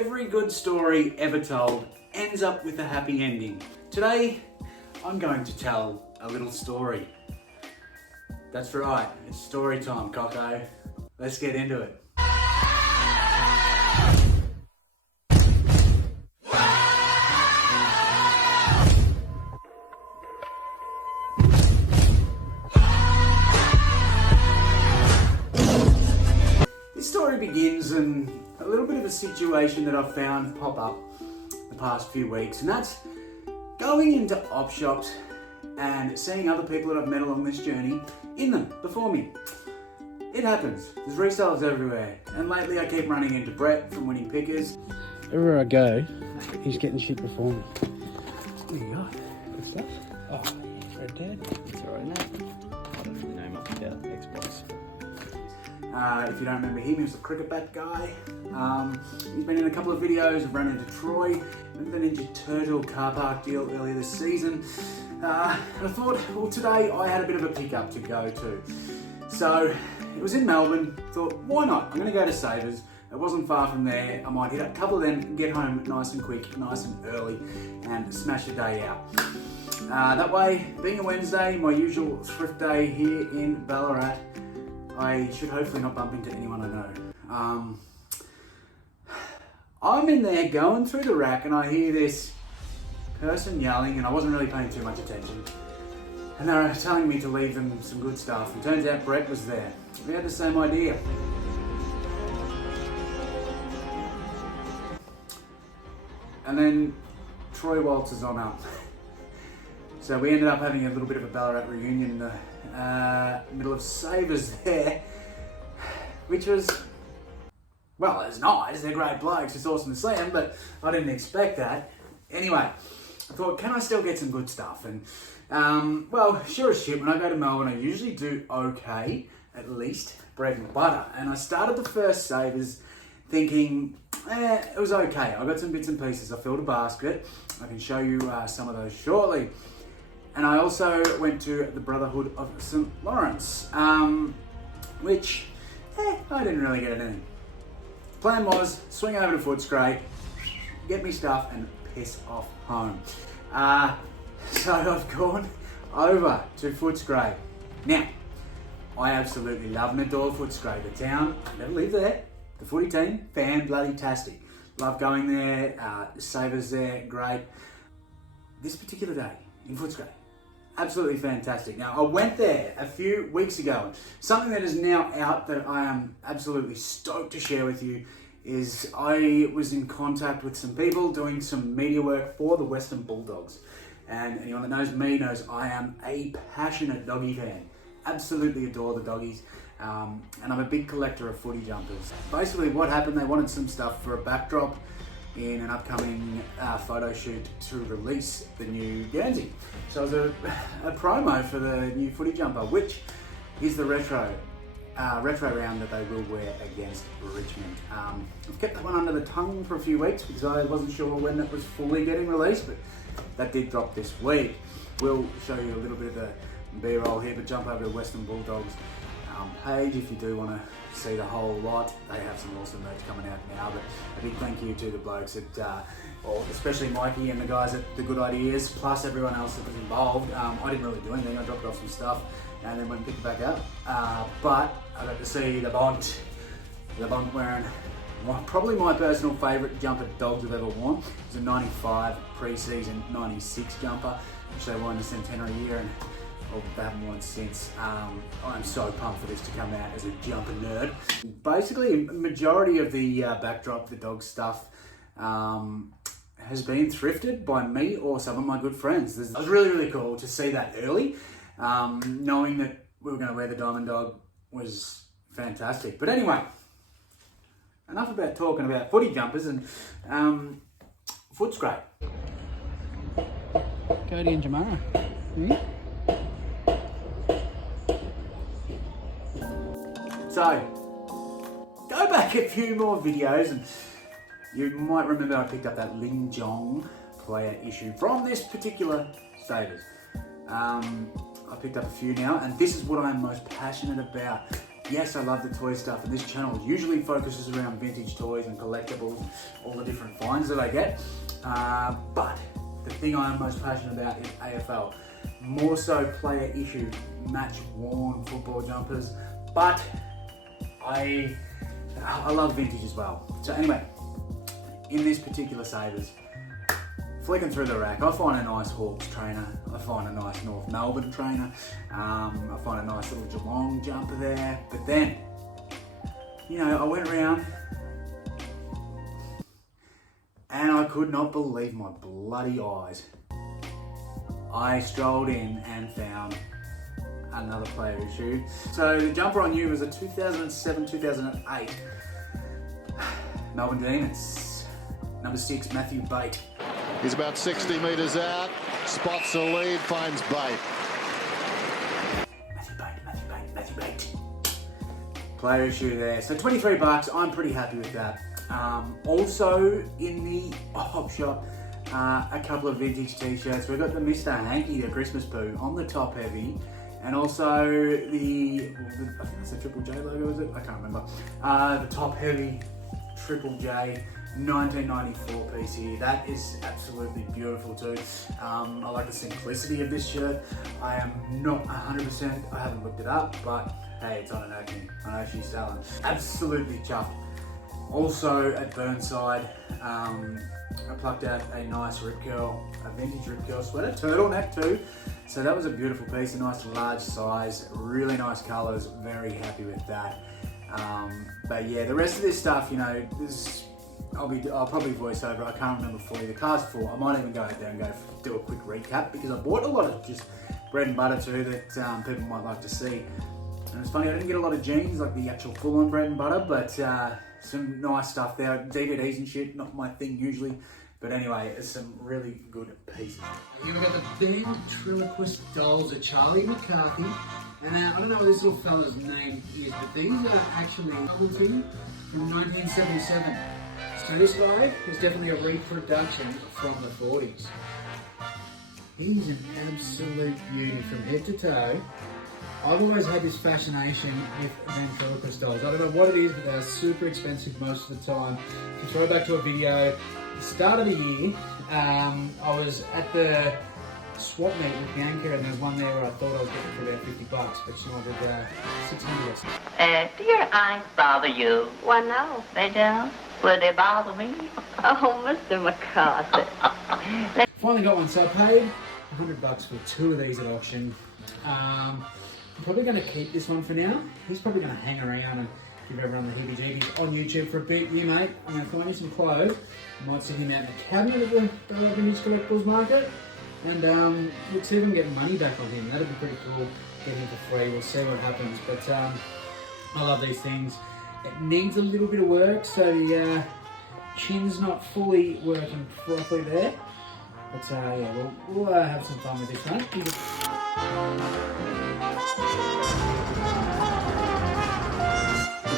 every good story ever told ends up with a happy ending. Today, I'm going to tell a little story. That's right, it's story time, Coco. Let's get into it. This story begins in a little bit of a situation that I've found pop up the past few weeks, and that's going into op shops and seeing other people that I've met along this journey in them before me. It happens. There's resellers everywhere, and lately I keep running into Brett from Winning Pickers. Everywhere I go, he's getting shit before me. There you go. Good stuff. Oh, Red Dead. It's alright, mate. I don't really know much about Xbox. If you don't remember him, he was the cricket bat guy. He's been in a couple of videos. I've run into Troy, and the Ninja Turtle car park deal earlier this season. And I thought, well, today I had a bit of a pickup to go to. So it was in Melbourne. Thought, why not? I'm going to go to Savers. It wasn't far from there. I might hit a couple of them, get home nice and quick, nice and early, and smash the day out. That way, being a Wednesday, my usual thrift day here in Ballarat, I should hopefully not bump into anyone I know. I'm in there going through the rack and I hear this person yelling, and I wasn't really paying too much attention. And they were telling me to leave them some good stuff. And turns out Brett was there. We had the same idea. And then Troy waltzes on up. So we ended up having a little bit of a Ballarat reunion in the middle of Savers there, which was, well, it's nice, they're great blokes, it's awesome to see them, but I didn't expect that. Anyway, I thought, can I still get some good stuff? And, well, sure as shit, when I go to Melbourne, I usually do okay, at least, bread and butter. And I started the first Savers thinking, it was okay. I got some bits and pieces. I filled a basket. I can show you some of those shortly. And I also went to the Brotherhood of St. Lawrence, which, I didn't really get anything. Plan was, swing over to Footscray, get me stuff and piss off home. So I've gone over to Footscray. Now, I absolutely love and adore Footscray, the town. I never lived there. The footy team, fan-bloody-tastic. Love going there, Savers there, great. This particular day in Footscray, absolutely fantastic. Now, I went there a few weeks ago. Something that is now out that I am absolutely stoked to share with you is I was in contact with some people doing some media work for the Western Bulldogs. And anyone that knows me knows I am a passionate doggy fan. Absolutely adore the doggies. And I'm a big collector of footy jumpers. Basically what happened, they wanted some stuff for a backdrop in an upcoming photo shoot to release the new Guernsey. So it was a promo for the new footy jumper, which is the retro round that they will wear against Richmond. I've kept that one under the tongue for a few weeks because I wasn't sure when it was fully getting released, but that did drop this week. We'll show you a little bit of the B-roll here, but jump over to Western Bulldogs page if you do want to see the whole lot. They have some awesome merch coming out now, but a big thank you to the blokes at, or especially Mikey and the guys at The Good Ideas, plus everyone else that was involved. I didn't really do anything, I dropped off some stuff and then went and picked it back up. But I got to see the Bond wearing probably my personal favourite jumper Dogs have ever worn. It was a 95 pre-season 96 jumper, which they won the centenary year, and they haven't worn since. I'm so pumped for this to come out as a jumper nerd. Basically, a majority of the backdrop, the dog stuff, has been thrifted by me or some of my good friends. It was really, really cool to see that early. Knowing that we were going to wear the Diamond Dog was fantastic. But anyway, enough about talking about footy jumpers and Footscray. Cody and Jamara. So, go back a few more videos and you might remember I picked up that Lin Jong player issue from this particular Savers. I picked up a few now, and this is what I'm most passionate about. yes, I love the toy stuff, and this channel usually focuses around vintage toys and collectibles, all the different finds that I get. But the thing I am most passionate about is AFL. More so player issue, match worn football jumpers, but I love vintage as well. So anyway, in this particular Savers, flicking through the rack, I find a nice Hawks trainer, I find a nice North Melbourne trainer, I find a nice little Geelong jumper there, but then, you know, I went around and I could not believe my bloody eyes. I strolled in and found another player issue. So the jumper on you was a 2007-2008 Melbourne Demons, number 6, Matthew Bate. He's about 60 metres out, spots the lead, finds Bate. Matthew Bate. Player issue there. So $23, I'm pretty happy with that. Also in the op shop, a couple of vintage t-shirts. We've got the Mr. Hanky, the Christmas poo, on the top heavy, and also the I think that's the Triple J logo, is it? I can't remember. The top heavy Triple J 1994 piece here. That is absolutely beautiful too. I like the simplicity of this shirt. I am not 100%, I haven't looked it up, but hey, it's on an opening. I know she's selling. Absolutely chuffed. Also at Burnside, I plucked out a nice Rip Curl, a vintage Rip Curl sweater, turtleneck too. So that was a beautiful piece, a nice large size, really nice colours, very happy with that. But yeah, the rest of this stuff, you know, I'll probably voice over, I can't remember fully. The car's full. I might even go out there and go do a quick recap because I bought a lot of just bread and butter too that people might like to see. And it's funny, I didn't get a lot of jeans, like the actual full-on bread and butter, but some nice stuff there. DVDs and shit, not my thing usually. But anyway, it's some really good pieces. Here we've got the ventriloquist dolls of Charlie McCarthy. And I don't know what this little fella's name is, but these are actually novelty from 1977. So this guy is definitely a reproduction from the 40s. He's an absolute beauty from head to toe. I've always had this fascination with ventriloquist dolls. I don't know what it is, but they're super expensive most of the time. To throw back to a video, the start of the year, I was at the swap meet with Bianca, and there's one there where I thought I was getting for about $50, but she wanted 600. Do your eyes bother you? Why, no. They don't? Would they bother me? Oh, Mr. McCarthy. Finally got one, so I paid $100 for 2 of these at auction. I'm probably going to keep this one for now. He's probably going to hang around and give everyone the heebie-jeebies on YouTube for a bit. You, mate, I'm going to find you some clothes. I might sit him out in the cabinet at the Vintage Collectibles Market. And we'll see if we can get money back on him. That'd be pretty cool. Get him for free. We'll see what happens. But I love these things. It needs a little bit of work, so the chin's not fully working properly there. But yeah, we'll have some fun with this one.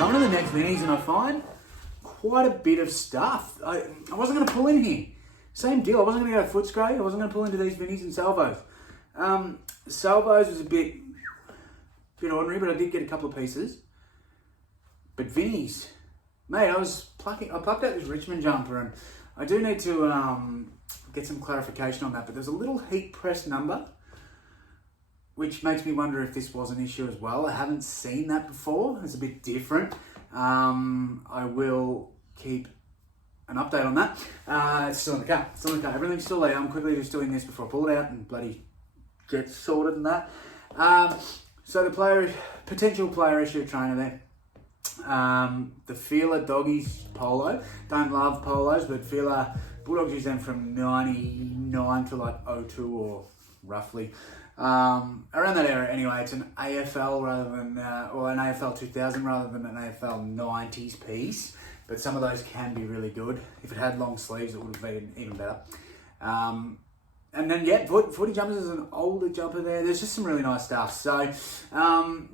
On to the next minis, and I find quite a bit of stuff. I wasn't going to pull in here. Same deal. I wasn't going to go Footscray. I wasn't going to pull into these minis and salvos. Salvos was a bit ordinary, but I did get a couple of pieces. But Vinnies, mate, I plucked out this Richmond jumper, and I do need to get some clarification on that. But there's a little heat press number, which makes me wonder if this was an issue as well. I haven't seen that before. It's a bit different. I will keep an update on that. It's still in the car. Everything's still there. I'm quickly just doing this before I pull it out and bloody get sorted and that. So the potential player issue trainer there. The Fila Doggies polo. Don't love polos, but Fila Bulldogs use them from 99 to like 02 or roughly. Around that era anyway. It's an AFL rather than, or an AFL 2000 rather than an AFL 90s piece. But some of those can be really good. If it had long sleeves, it would have been even better. And then, yeah, footy jumpers is an older jumper there. There's just some really nice stuff. So,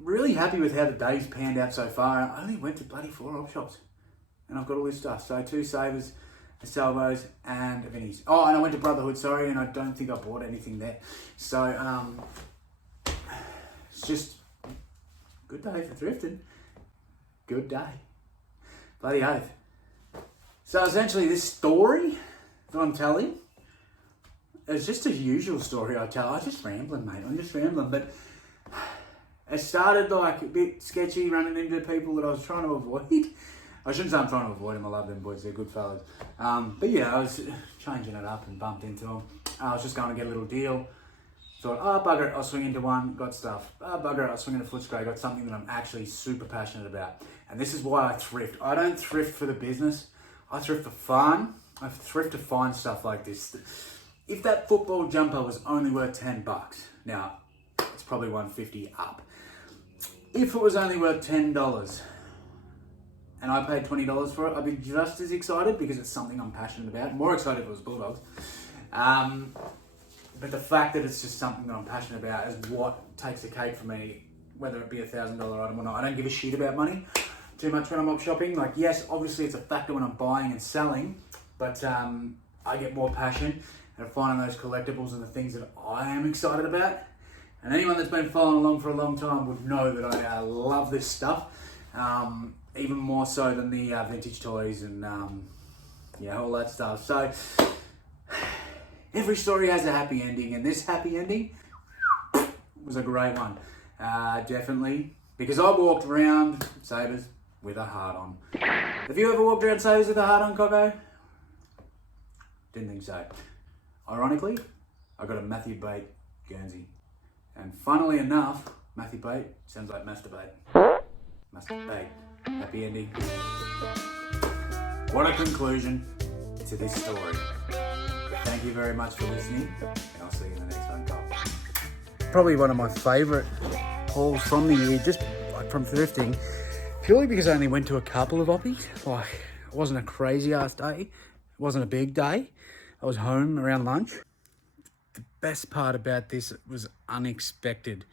really happy with how the day's panned out so far. I only went to bloody 4 op shops. And I've got all this stuff. So, 2 Savers, a Salvos, and a Vinnies. Oh, and I went to Brotherhood, sorry, and I don't think I bought anything there. So, it's just a good day for thrifting. good day. Bloody oath. So essentially this story that I'm telling, it's just a usual story I tell. I'm just rambling, mate. I'm just rambling. But it started like a bit sketchy, running into people that I was trying to avoid. I shouldn't say I'm trying to avoid them. I love them boys. They're good fellas. But yeah, I was changing it up and bumped into them. I was just going to get a little deal. Thought, oh, bugger it, I'll swing into one, got stuff. Oh, bugger it, I'll swing into Footscray, got something that I'm actually super passionate about. And this is why I thrift. I don't thrift for the business. I thrift for fun. I thrift to find stuff like this. If that football jumper was only worth $10, now, it's probably $150 up. If it was only worth $10, and I paid $20 for it, I'd be just as excited because it's something I'm passionate about. More excited if it was Bulldogs. But the fact that it's just something that I'm passionate about is what takes the cake for me, whether it be $1,000 item or not. I don't give a shit about money too much when I'm up shopping. Like, yes, obviously it's a factor when I'm buying and selling, but I get more passion out of finding those collectibles and the things that I am excited about. And anyone that's been following along for a long time would know that I love this stuff, even more so than the vintage toys and all that stuff. So every story has a happy ending, and this happy ending was a great one. Definitely, because I walked around Sabres with a heart on. Have you ever walked around Sabres with a heart on, Coco? Didn't think so. Ironically, I got a Matthew Bate Guernsey. And funnily enough, Matthew Bate sounds like masturbate. Masturbate. Happy ending. What a conclusion to this story. Thank you very much for listening, and I'll see you in the next one, Cole. Probably one of my favourite hauls from the year, just like from thrifting, purely because I only went to a couple of oppies. Like, it wasn't a crazy ass day. It wasn't a big day. I was home around lunch. The best part about this was unexpected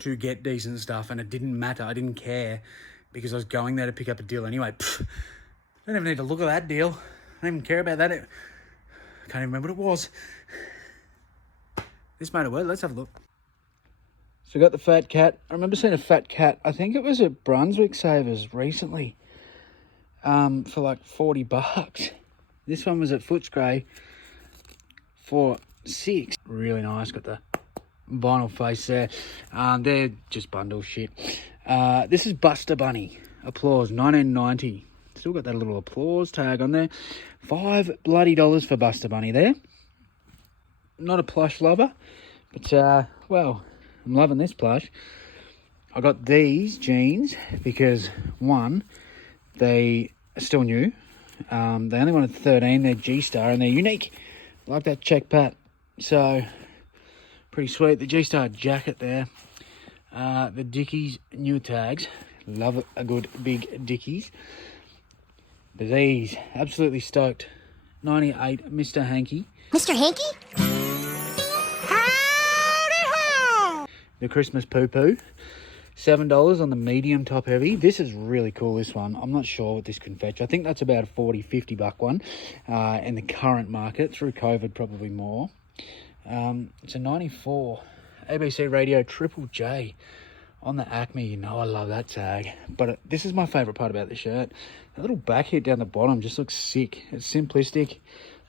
to get decent stuff, and it didn't matter. I didn't care because I was going there to pick up a deal anyway. I don't even need to look at that deal. I don't even care about that. I can't even remember what it was. This made it work. Let's have a look. So I got the fat cat. I remember seeing a fat cat. I think it was at Brunswick Savers recently, for like $40. This one was at Footscray for $6. Really nice. Got the vinyl face there. They're just bundle shit. This is Buster Bunny. Applause, 1990. Still got that little applause tag on there. $5 bloody for Buster Bunny there. Not a plush lover, but well, I'm loving this plush. I got these jeans because one, they are still new. They only wanted 13. They're G-Star and they're unique. Like that check pat. So pretty sweet. The G-Star jacket there. The Dickies new tags. Love a good big Dickies. But these, absolutely stoked. 98 Mr. Hanky. Mr. Hanky? Howdy ho! The Christmas Poo Poo. $7 on the medium top heavy. This is really cool, this one. I'm not sure what this can fetch. I think that's about a $40-50 one in the current market. Through COVID, probably more. It's a 94 ABC Radio Triple J on the Acme. You know I love that tag. But this is my favourite part about the shirt. That little back hit down the bottom just looks sick. It's simplistic.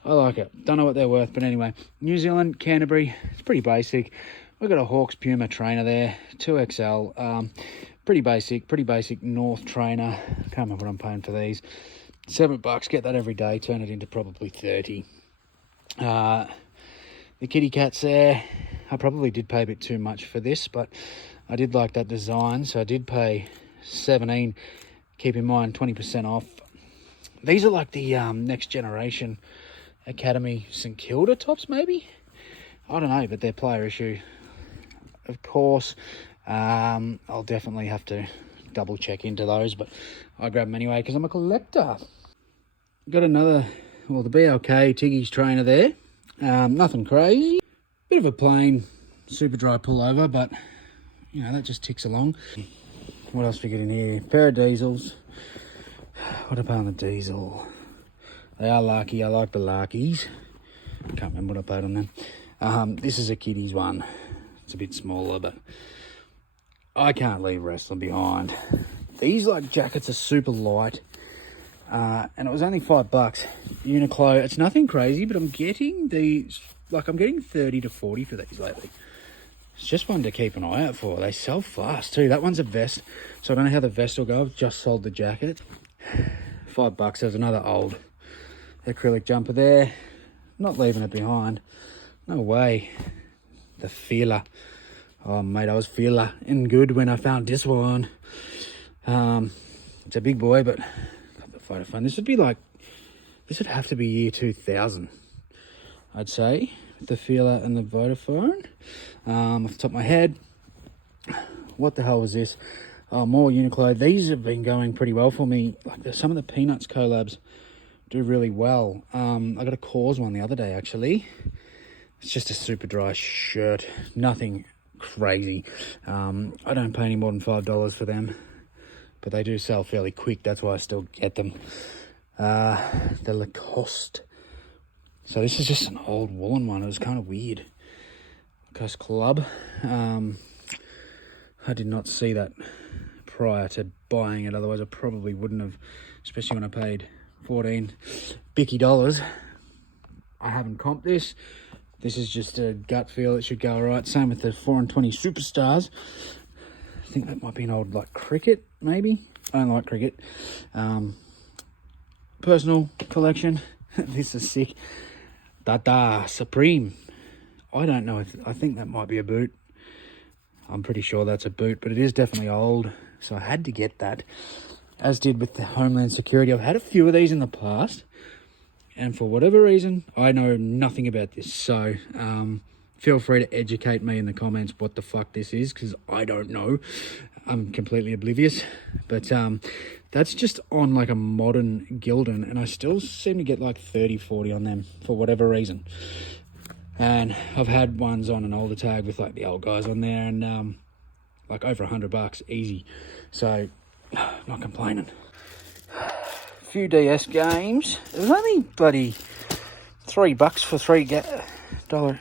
I like it. Don't know what they're worth, but anyway. New Zealand, Canterbury. It's pretty basic. We've got a Hawks Puma trainer there, 2XL. Pretty basic North trainer. Can't remember what I'm paying for these. $7. Get that every day. Turn it into probably 30. The kitty cats there. I probably did pay a bit too much for this, but I did like that design, so I did pay $17. Keep in mind, 20% off. These are like the next generation Academy St Kilda tops, maybe? I don't know, but they're player issue. Of course, I'll definitely have to double check into those, but I grab them anyway because I'm a collector. Got another, well, the BLK Tiggy's trainer there. Nothing crazy. Bit of a plain, super dry pullover, but, you know, that just ticks along. What else we get in here? Pair of diesels. What about on the diesel? They are Larky. I like the Larkies. Can't remember what I paid on them. This is a kiddies one. It's a bit smaller, but I can't leave wrestling behind. These like jackets are super light, and it was only $5. Uniqlo. It's nothing crazy, but I'm getting these. Like I'm getting 30 to 40 for these lately. It's just one to keep an eye out for. They sell fast too. That one's a vest, so I don't know how the vest will go. I've just sold the jacket. $5. There's another old acrylic jumper there. Not leaving it behind. No way. The feeler. Oh mate, I was feeling good when I found this one. It's a big boy, but got the photo phone. This would have to be year 2000, I'd say. The feeler and the Vodafone. Off the top of my head, what the hell was this? Oh, more Uniqlo. These have been going pretty well for me. Like some of the Peanuts collabs do really well. I got a Cause one the other day actually. It's just a super dry shirt, nothing crazy. I don't pay any more than $5 for them, but they do sell fairly quick. That's why I still get them. The Lacoste. So this is just an old woolen one. It was kind of weird. Lacoste Club. I did not see that prior to buying it. Otherwise I probably wouldn't have, especially when I paid 14 bicky dollars. I haven't comped this. This is just a gut feel. It should go all right. Same with the 4 and 20 Superstars. I think that might be an old like cricket, maybe. I don't like cricket. Personal collection. This is sick. Dada Supreme. I don't know if, I think that might be a boot. I'm pretty sure that's a boot, but it is definitely old. So I had to get that, as did with the Homeland Security. I've had a few of these in the past, and for whatever reason, I know nothing about this. So feel free to educate me in the comments what the fuck this is, because I don't know. I'm completely oblivious. But that's just on like a modern Gildan, and I still seem to get like 30, 40 on them for whatever reason. And I've had ones on an older tag with like the old guys on there, and like over $100 easy. So not complaining. A few DS games. It was only bloody $3 for $3.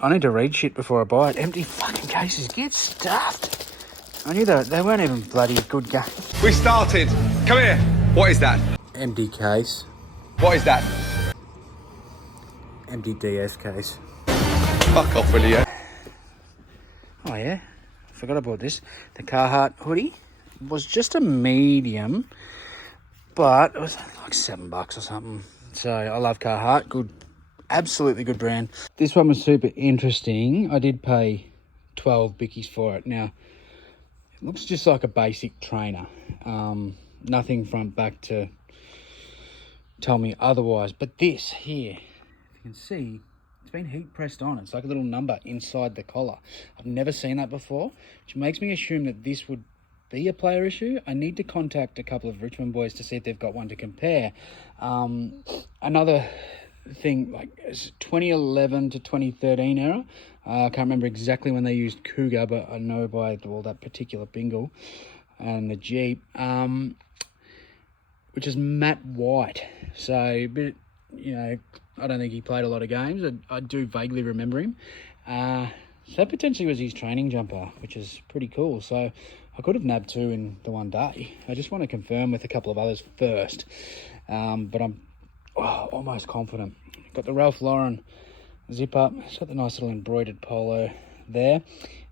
I need to read shit before I buy it. Empty fucking cases. Get stuffed. I knew that they weren't even bloody good games. We started. Come here. What is that? Empty case. What is that? Empty DS case. Fuck off, will you? Oh yeah, forgot about this. The Carhartt hoodie was just a medium, but it was like $7 or something. So I love Carhartt. Good, absolutely good brand. This one was super interesting. I did pay 12 bickies for it. Now, it looks just like a basic trainer. Nothing front back to tell me otherwise. But this here, you can see, it's been heat pressed on. It's like a little number inside the collar. I've never seen that before, which makes me assume that this would be a player issue. I need to contact a couple of Richmond boys to see if they've got one to compare. Another thing, like 2011 to 2013 era. I can't remember exactly when they used Cougar, but I know by that particular Bingle and the Jeep, which is matte white. So, but you know, I don't think he played a lot of games. I do vaguely remember him. So that potentially was his training jumper, which is pretty cool. So I could have nabbed 2 in the one day. I just want to confirm with a couple of others first. But I'm almost confident. Got the Ralph Lauren zip up. It's got the nice little embroidered polo there.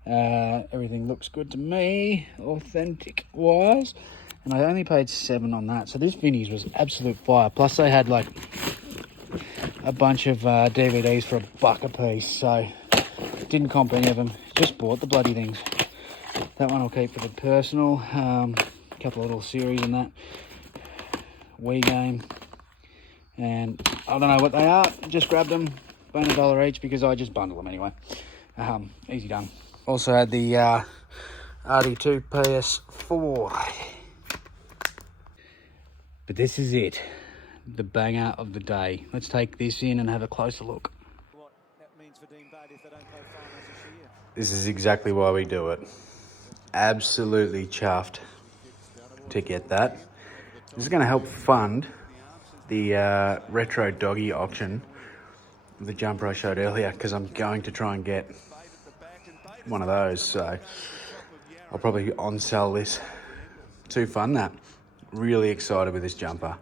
Everything looks good to me, authentic wise. And I only paid $7 on that. So this Vinnie's was absolute fire. Plus they had like a bunch of DVDs for $1 a piece. So didn't comp any of them. Just bought the bloody things. That one I'll keep for the personal. A couple of little series in that. Wii game. And I don't know what they are. Just grabbed them. Been $1 each because I just bundle them anyway. Easy done. Also had the RD2 PS4. But this is it. The banger of the day. Let's take this in and have a closer look. This is exactly why we do it. Absolutely chuffed to get that. This is going to help fund the retro doggy auction, the jumper I showed earlier, because I'm going to try and get one of those. So I'll probably on-sell this. Too fun, that. Really excited with this jumper.